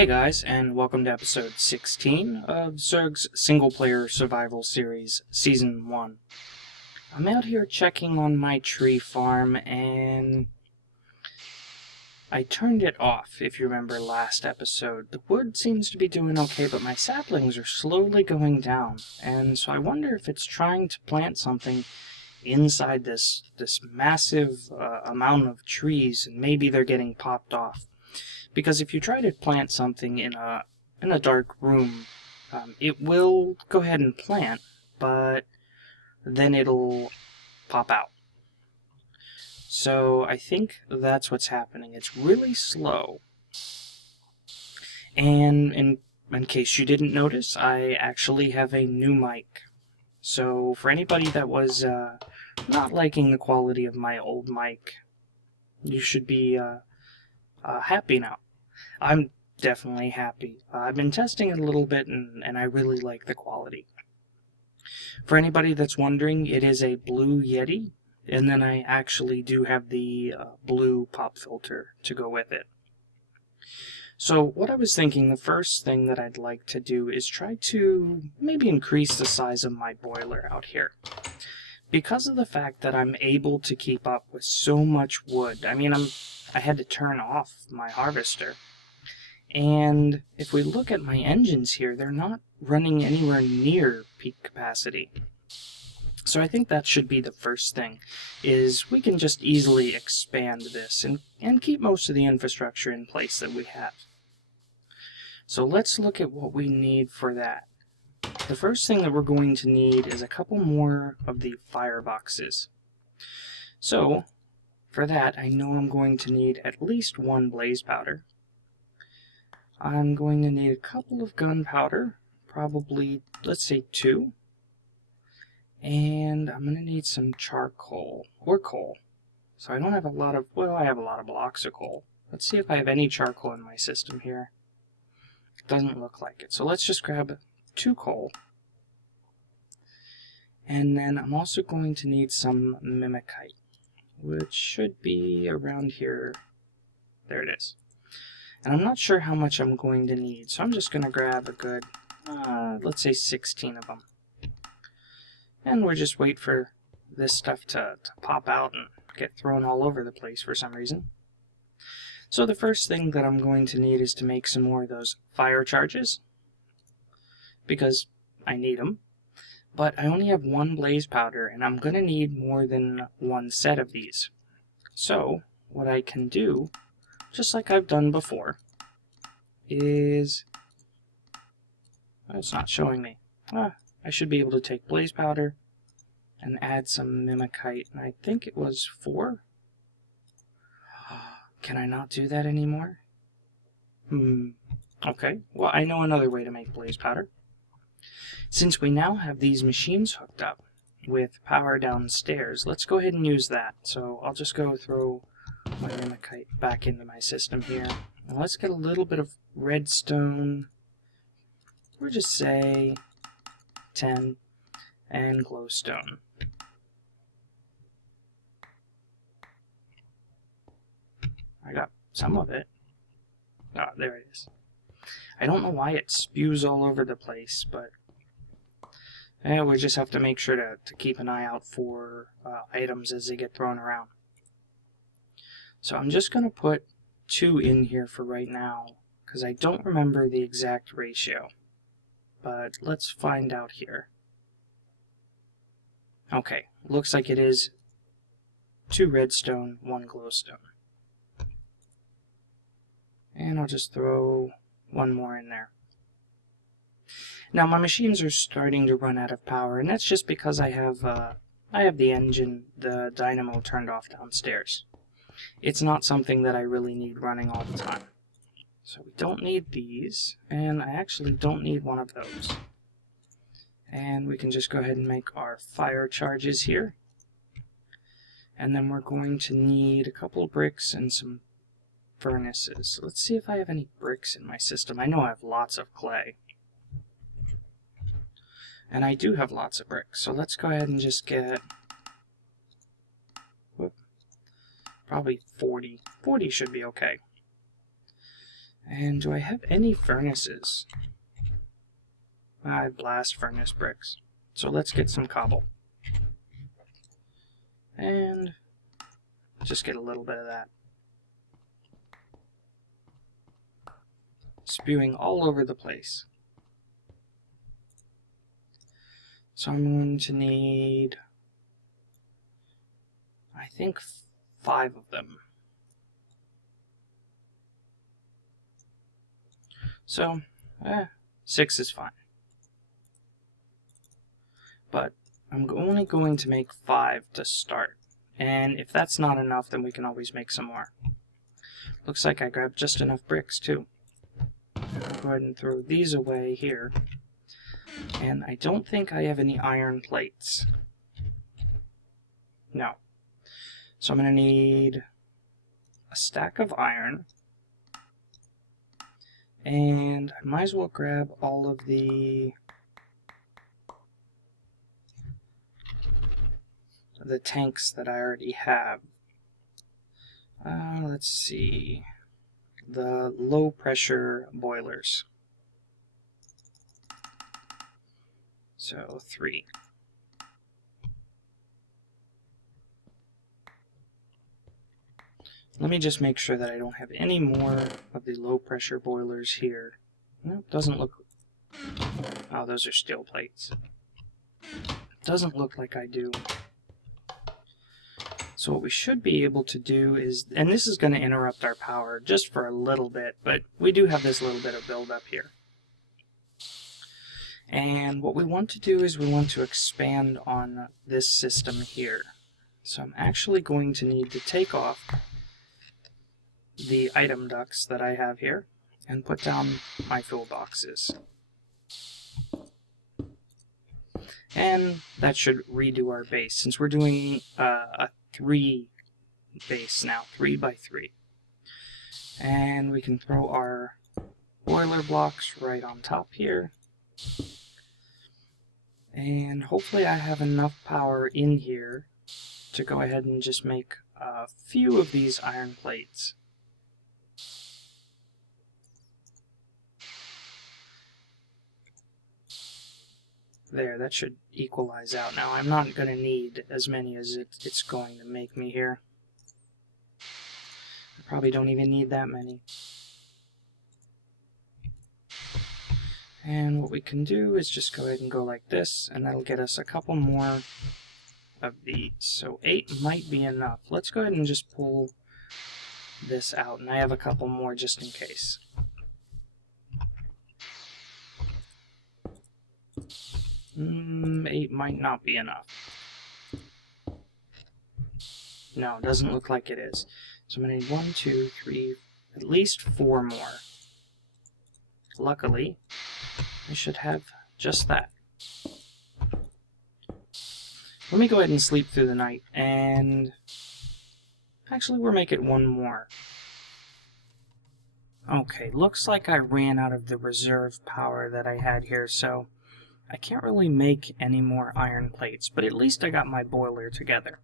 Hey guys, and welcome to episode 16 of Zerg's single-player survival series, Season 1. I'm out here checking on my tree farm, and I turned it off, if you remember last episode. The wood seems to be doing okay, but my saplings are slowly going down, and so I wonder if it's trying to plant something inside this massive amount of trees, and maybe they're getting popped off. Because if you try to plant something in a dark room, it will go ahead and plant, but then it'll pop out. So I think that's what's happening. It's really slow. And in case you didn't notice, I actually have a new mic. So for anybody that was not liking the quality of my old mic, you should be happy now. I'm definitely happy. I've been testing it a little bit, and I really like the quality. For anybody that's wondering, it is a Blue Yeti, and then I actually do have the blue pop filter to go with it. So what I was thinking, the first thing that I'd like to do is try to maybe increase the size of my boiler out here. Because of the fact that I'm able to keep up with so much wood, I had to turn off my harvester. And if we look at my engines here, they're not running anywhere near peak capacity. So I think that should be the first thing, is we can just easily expand this and keep most of the infrastructure in place that we have. So let's look at what we need for that. The first thing that we're going to need is a couple more of the fireboxes. So for that, I know I'm going to need at least one blaze powder. I'm going to need a couple of gunpowder, probably, let's say 2. And I'm going to need some charcoal, or coal. So I don't have a lot of, well, I have a lot of blocks of coal. Let's see if I have any charcoal in my system here. It doesn't look like it. So let's just grab 2 coal. And then I'm also going to need some mimicite, which should be around here. There it is. And I'm not sure how much I'm going to need, so I'm just going to grab a good, let's say 16 of them. And we'll just wait for this stuff to pop out and get thrown all over the place for some reason. So the first thing that I'm going to need is to make some more of those fire charges, because I need them. But I only have 1 blaze powder, and I'm going to need more than 1 set of these. So what I can do, just like I've done before, is, it's not showing me. I should be able to take blaze powder and add some mimicite, and I think it was 4. Can I not do that anymore? Okay, well, I know another way to make blaze powder. Since we now have these machines hooked up with power downstairs, let's go ahead and use that. So I'll just go throw my mimicite back into my system here. And let's get a little bit of redstone. We'll just say 10, and glowstone. I got some of it. Ah, there it is. I don't know why it spews all over the place, but we just have to make sure to keep an eye out for items as they get thrown around. So I'm just going to put 2 in here for right now, because I don't remember the exact ratio. But let's find out here. Okay, looks like it is 2 redstone, 1 glowstone. And I'll just throw 1 more in there. Now my machines are starting to run out of power, and that's just because I have the engine, the dynamo, turned off downstairs. It's not something that I really need running all the time. So we don't need these, and I actually don't need one of those. And we can just go ahead and make our fire charges here. And then we're going to need a couple of bricks and some furnaces. Let's see if I have any bricks in my system. I know I have lots of clay. And I do have lots of bricks, so let's go ahead and just get probably 40. 40 should be okay. And do I have any furnaces? I have blast furnace bricks. So let's get some cobble. And just get a little bit of that. Spewing all over the place. So I'm going to need, I think, 5 of them. So, 6 is fine. But I'm only going to make 5 to start. And if that's not enough, then we can always make some more. Looks like I grabbed just enough bricks, too. I'll go ahead and throw these away here. And I don't think I have any iron plates. No. So I'm going to need a stack of iron. And I might as well grab all of the tanks that I already have. Let's see. The low pressure boilers. So 3. Let me just make sure that I don't have any more of the low pressure boilers here. No, doesn't look... Oh, those are steel plates. Doesn't look like I do. So what we should be able to do is, and this is going to interrupt our power just for a little bit, but we do have this little bit of build-up here. And what we want to do is we want to expand on this system here. So I'm actually going to need to take off the item ducts that I have here and put down my fuel boxes. And that should redo our base, since we're doing a 3 base now, 3 by 3. And we can throw our boiler blocks right on top here. And hopefully I have enough power in here to go ahead and just make a few of these iron plates. There, that should equalize out. Now, I'm not going to need as many as it's going to make me here. I probably don't even need that many. And what we can do is just go ahead and go like this, and that'll get us a couple more of these. So 8 might be enough. Let's go ahead and just pull this out, and I have a couple more just in case. Eight might not be enough. No, it doesn't look like it is. So I'm going to need 1, 2, 3, at least 4 more. Luckily, I should have just that. Let me go ahead and sleep through the night, and actually we'll make it 1 more. Okay, looks like I ran out of the reserve power that I had here, so I can't really make any more iron plates, but at least I got my boiler together.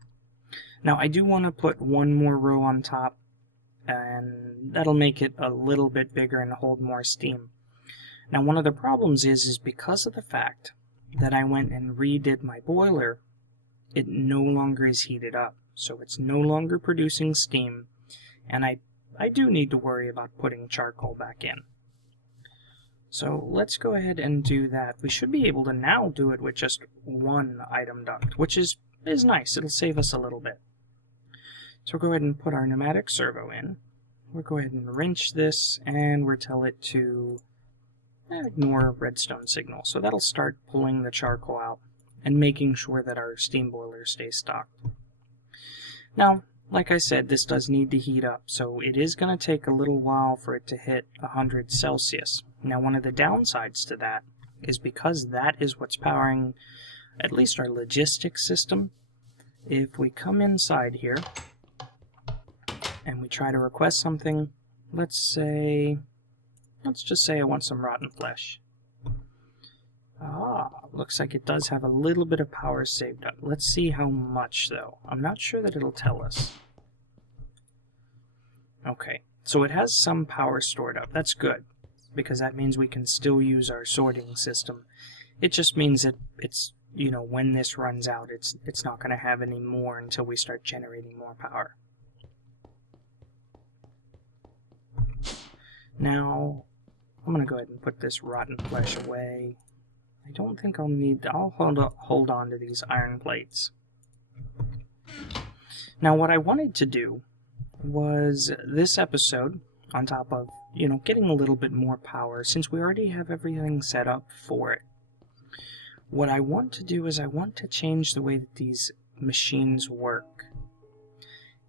Now I do want to put 1 more row on top, and that'll make it a little bit bigger and hold more steam. Now one of the problems is because of the fact that I went and redid my boiler, it no longer is heated up, so it's no longer producing steam, and I do need to worry about putting charcoal back in. So let's go ahead and do that. We should be able to now do it with just 1 item duct, which is nice. It'll save us a little bit. So we'll go ahead and put our pneumatic servo in. We'll go ahead and wrench this, and we'll tell it to ignore redstone signal. So that'll start pulling the charcoal out and making sure that our steam boiler stays stocked. Now, like I said, this does need to heat up, so it is going to take a little while for it to hit 100 Celsius. Now, one of the downsides to that is because that is what's powering at least our logistics system. If we come inside here and we try to request something, let's just say I want some rotten flesh. Looks like it does have a little bit of power saved up. Let's see how much, though. I'm not sure that it'll tell us. Okay, So it has some power stored up. That's good, because that means we can still use our sorting system. It just means that it's, you know, when this runs out, it's not going to have any more until we start generating more power. Now, I'm going to go ahead and put this rotten flesh away. I don't think I'll hold on to these iron plates. Now, what I wanted to do was this episode, on top of, you know, getting a little bit more power, since we already have everything set up for it, what I want to do is I want to change the way that these machines work.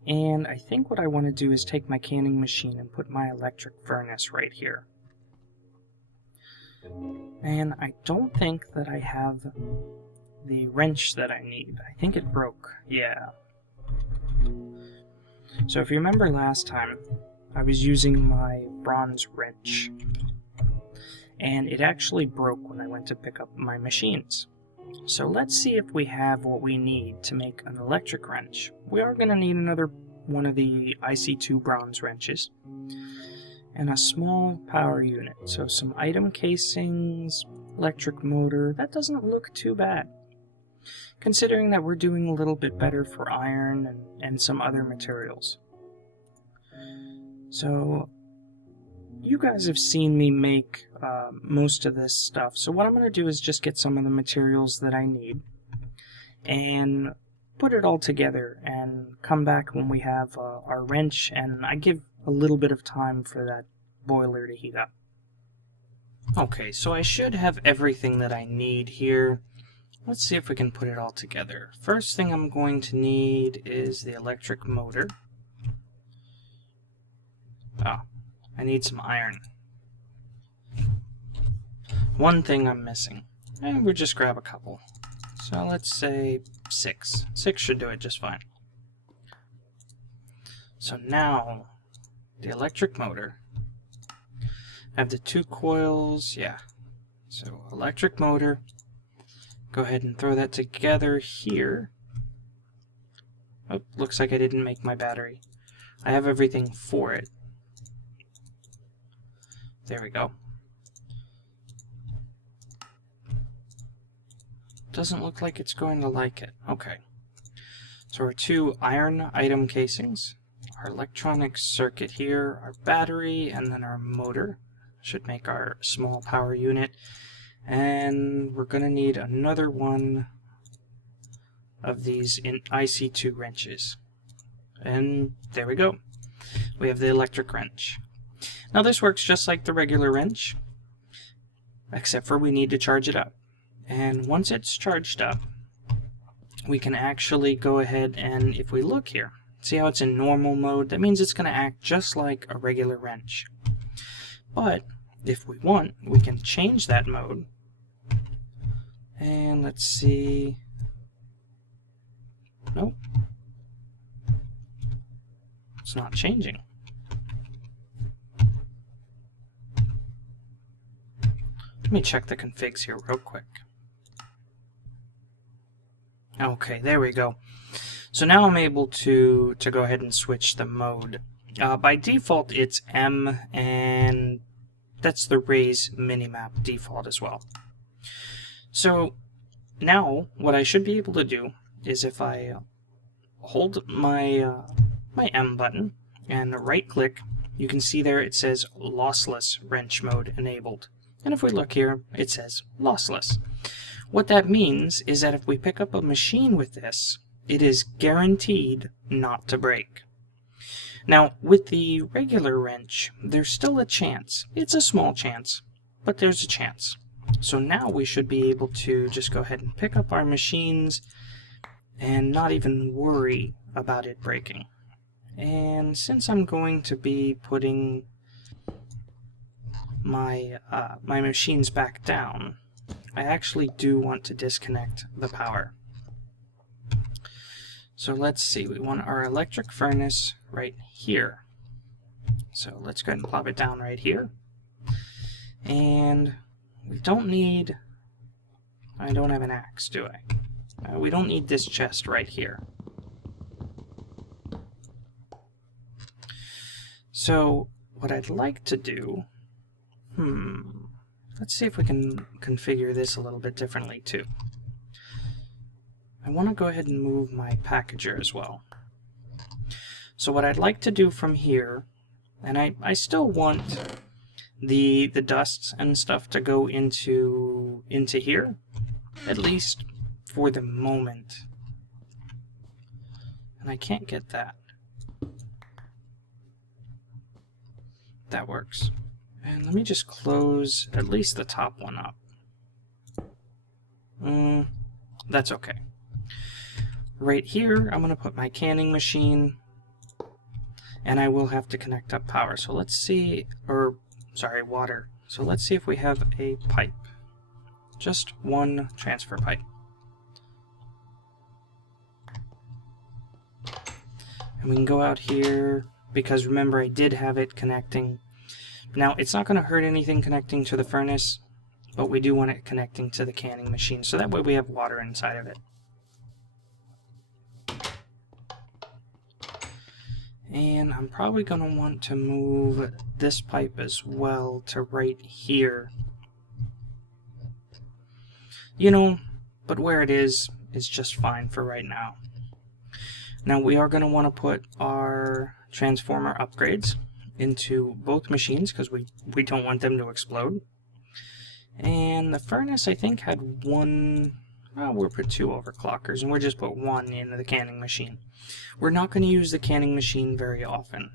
And I think what I want to do is take my canning machine and put my electric furnace right here. And I don't think that I have the wrench that I need. I think it broke. Yeah. So if you remember last time, I was using my bronze wrench, and it actually broke when I went to pick up my machines. So let's see if we have what we need to make an electric wrench. We are going to need another one of the IC2 bronze wrenches, and a small power unit. So some item casings, electric motor. That doesn't look too bad, considering that we're doing a little bit better for iron and some other materials. So you guys have seen me make most of this stuff. So what I'm going to do is just get some of the materials that I need and put it all together and come back when we have our wrench, and I give a little bit of time for that boiler to heat up. Okay, so I should have everything that I need here. Let's see if we can put it all together. First thing I'm going to need is the electric motor. Oh, I need some iron. One thing I'm missing, and we'll just grab a couple. So let's say 6. 6 should do it just fine. So now, the electric motor. I have the 2 coils, yeah. So electric motor. Go ahead and throw that together here. Oh, looks like I didn't make my battery. I have everything for it. There we go. Doesn't look like it's going to like it. Okay. So our 2 iron item casings, our electronic circuit here, our battery, and then our motor should make our small power unit. And we're going to need another one of these in IC2 wrenches. And there we go. We have the electric wrench. Now this works just like the regular wrench, except for we need to charge it up. And once it's charged up, we can actually go ahead and, if we look here, see how it's in normal mode? That means it's going to act just like a regular wrench. But if we want, we can change that mode. And let's see. Nope. It's not changing. Let me check the configs here real quick. Okay, there we go. So now I'm able to go ahead and switch the mode. By default, it's M, and that's the Raise minimap default as well. So now what I should be able to do is, if I hold my my M button and right click, you can see there it says lossless wrench mode enabled. And if we look here, it says lossless. What that means is that if we pick up a machine with this, it is guaranteed not to break. Now, with the regular wrench, there's still a chance. It's a small chance, but there's a chance. So now we should be able to just go ahead and pick up our machines and not even worry about it breaking. And since I'm going to be putting my my machines back down, I actually do want to disconnect the power. So let's see, we want our electric furnace right here. So let's go ahead and plop it down right here. And we don't need, I don't have an axe, do I? We don't need this chest right here. So what I'd like to do, let's see if we can configure this a little bit differently too. I want to go ahead and move my packager as well. So what I'd like to do from here, and I still want the dusts and stuff to go into here, at least for the moment. And I can't get that. That works. And let me just close at least the top one up. That's okay. Right here, I'm going to put my canning machine, and I will have to connect up power. So let's see, water. So let's see if we have a pipe. Just one transfer pipe. And we can go out here, because remember I did have it connecting. Now, it's not going to hurt anything connecting to the furnace, but we do want it connecting to the canning machine, so that way we have water inside of it. And I'm probably going to want to move this pipe as well to right here. You know, but where it is just fine for right now. Now we are going to want to put our transformer upgrades into both machines because we don't want them to explode. And the furnace, I think, had one. Well, we'll put 2 overclockers, and we'll just put 1 into the canning machine. We're not going to use the canning machine very often.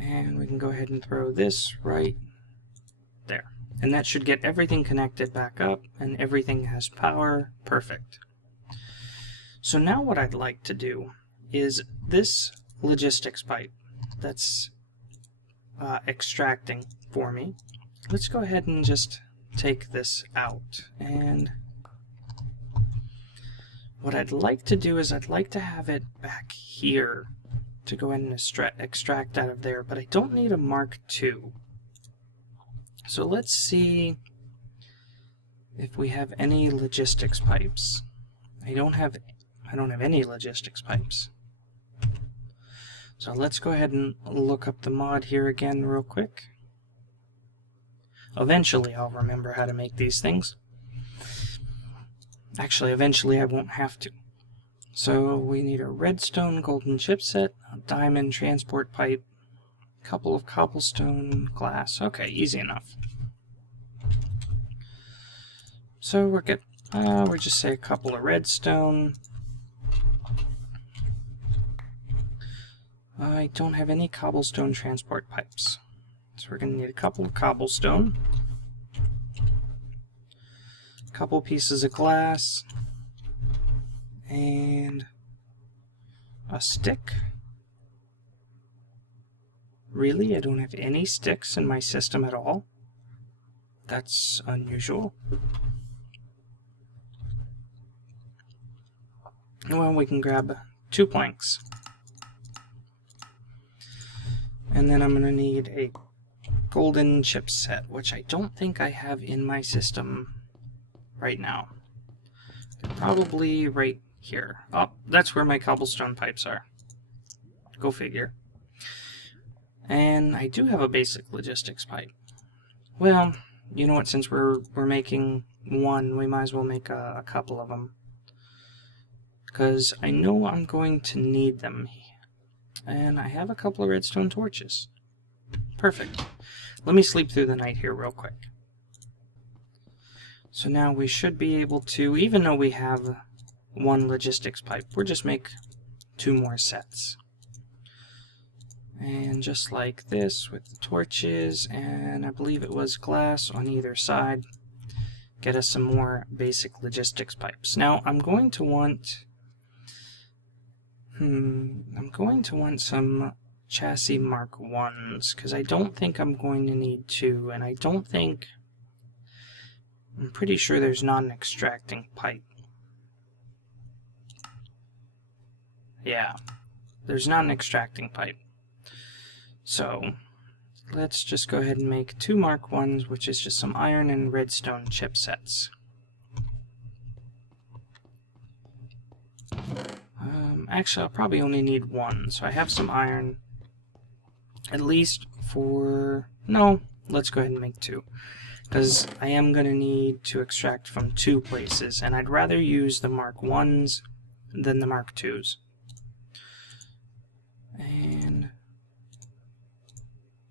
And we can go ahead and throw this right there. And that should get everything connected back up, and everything has power. Perfect. So now what I'd like to do is this logistics pipe that's extracting for me. Let's go ahead and just take this out, and what I'd like to do is I'd like to have it back here to go ahead and extract out of there, but I don't need a Mark II. So let's see if we have any logistics pipes. I don't have any logistics pipes. So let's go ahead and look up the mod here again real quick. Eventually I'll remember how to make these things. Actually, eventually I won't have to. So we need a redstone golden chipset, a diamond transport pipe, a couple of cobblestone glass. Okay, easy enough. So we'll just say a couple of redstone. I don't have any cobblestone transport pipes. So we're going to need a couple of cobblestone, a couple pieces of glass, and a stick. Really? I don't have any sticks in my system at all? That's unusual. Well, we can grab 2 planks. And then I'm going to need a golden chipset, which I don't think I have in my system right now. Probably right here. Oh, that's where my cobblestone pipes are. Go figure. And I do have a basic logistics pipe. Well, you know what, since we're making one, we might as well make a couple of them. Because I know I'm going to need them. And I have a couple of redstone torches. Perfect. Let me sleep through the night here real quick. So now we should be able to, even though we have 1 logistics pipe, we'll just make 2 more sets. And just like this with the torches, and I believe it was glass on either side, get us some more basic logistics pipes. Now I'm going to want some chassis Mark 1s, because I don't think I'm going to need 2, and I'm pretty sure there's not an extracting pipe. Yeah, there's not an extracting pipe. So let's just go ahead and make 2 Mark 1s, which is just some iron and redstone chipsets. Actually, I'll probably only need 1, so I have some iron, At least for... no, let's go ahead and make 2. Because I am going to need to extract from 2 places, and I'd rather use the Mark 1s than the Mark 2s. And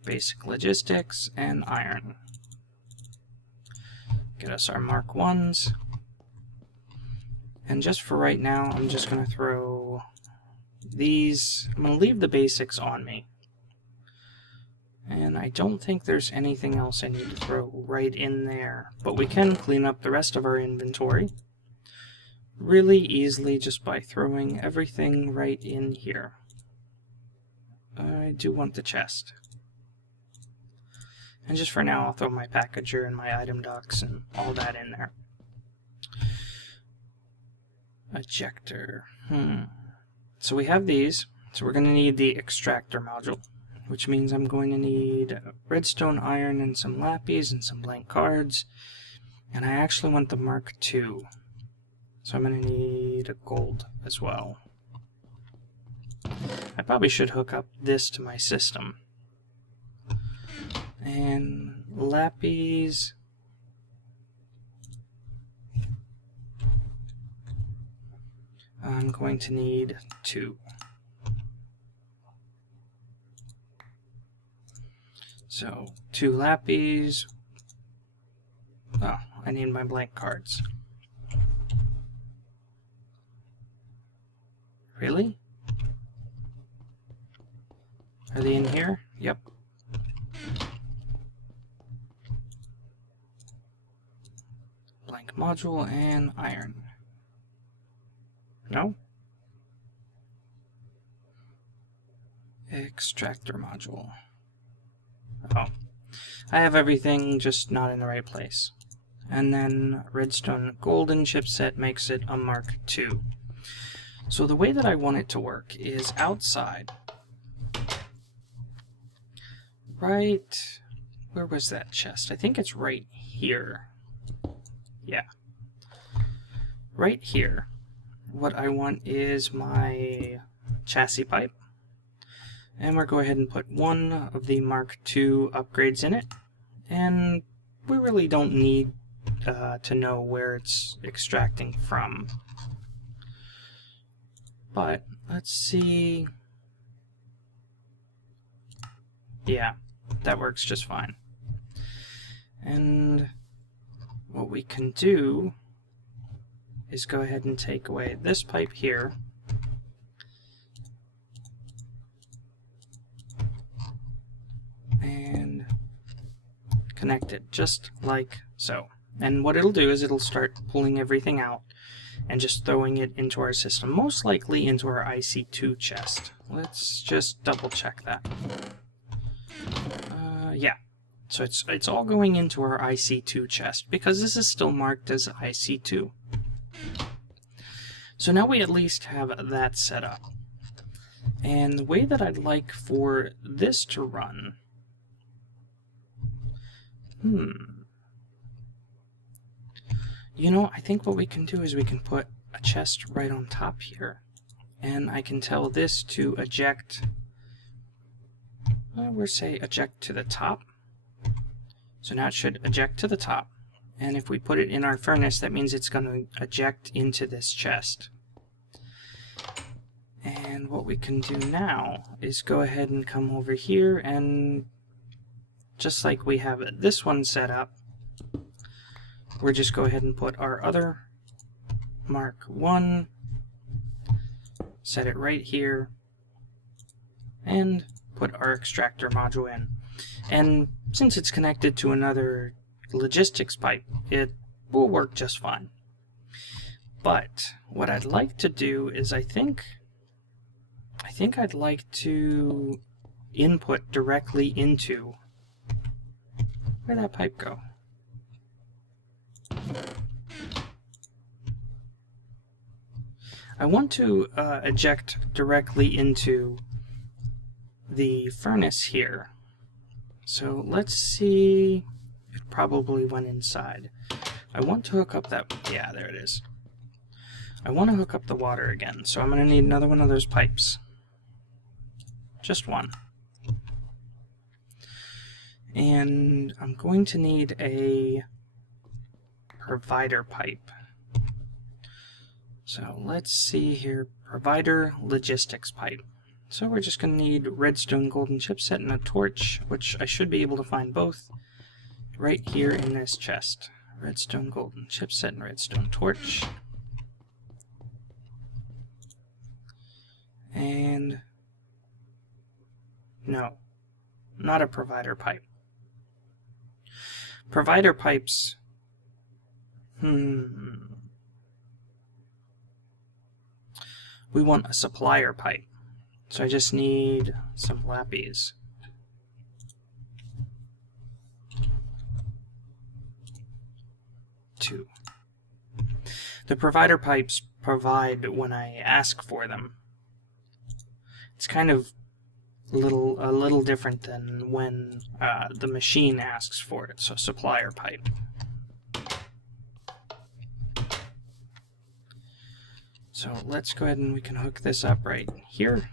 basic logistics and iron. Get us our Mark 1s. And just for right now, I'm just going to throw these. I'm going to leave the basics on me. And I don't think there's anything else I need to throw right in there. But we can clean up the rest of our inventory really easily just by throwing everything right in here. I do want the chest. And just for now, I'll throw my packager and my item docks and all that in there. Ejector. So we have these. So we're going to need the extractor module, which means I'm going to need redstone, iron, and some lapis and some blank cards. And I actually want the Mark II. So I'm going to need a gold as well. I probably should hook up this to my system. And lapis. I'm going to need 2. So 2 lapis. Oh, I need my blank cards. Really? Are they in here? Yep. Blank module and iron. No? Extractor module. Oh. I have everything, just not in the right place. And then redstone golden chipset makes it a Mark II. So the way that I want it to work is outside. Right... where was that chest? I think it's right here. Yeah. Right here. What I want is my chassis pipe. And we'll go ahead and put 1 of the Mark II upgrades in it. And we really don't need to know where it's extracting from. But let's see. Yeah, that works just fine. And what we can do is go ahead and take away this pipe here. And connect it just like so. And what it'll do is it'll start pulling everything out and just throwing it into our system, most likely into our IC2 chest. Let's just double check that. Yeah. So it's all going into our IC2 chest, because this is still marked as IC2. So now we at least have that set up. And the way that I'd like for this to run... You know, I think what we can do is we can put a chest right on top here. And I can tell this to eject... we'll say eject to the top. So now it should eject to the top. And if we put it in our furnace, that means it's going to eject into this chest. And what we can do now is go ahead and come over here, and just like we have this one set up, we'll just go ahead and put our other Mark I, set it right here, and put our extractor module in. And since it's connected to another logistics pipe, it will work just fine. But what I'd like to do is I think I'd like to input directly into... Where'd that pipe go? I want to eject directly into the furnace here. So let's see... It probably went inside. I want to hook up that... Yeah, there it is. I want to hook up the water again, so I'm going to need another one of those pipes. Just one. And I'm going to need a provider pipe. So let's see here, provider logistics pipe. So we're just going to need redstone golden chipset and a torch, which I should be able to find both right here in this chest. Redstone golden chipset and redstone torch. And no, not a provider pipe. Provider pipes. We want a supplier pipe. So I just need some lappies. Two. The provider pipes provide when I ask for them. It's kind of a little different than when the machine asks for it. So supplier pipe. So let's go ahead and we can hook this up right here.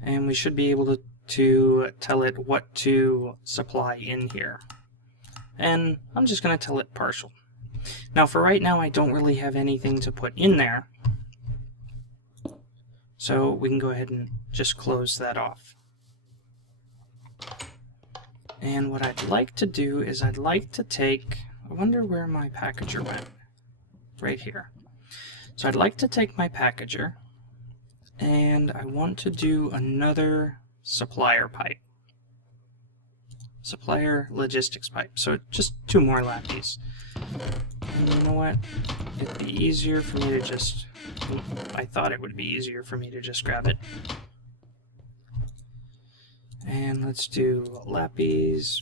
And we should be able to tell it what to supply in here. And I'm just going to tell it partial. Now for right now I don't really have anything to put in there. So we can go ahead and just close that off. And what I'd like to do is I'd like to take, I wonder where my packager went. Right here. So I'd like to take my packager and I want to do another supplier pipe. Supplier logistics pipe. So just 2 more lappies. And you know what? It'd be easier for me to just... I thought it would be easier for me to just grab it. And let's do lappies.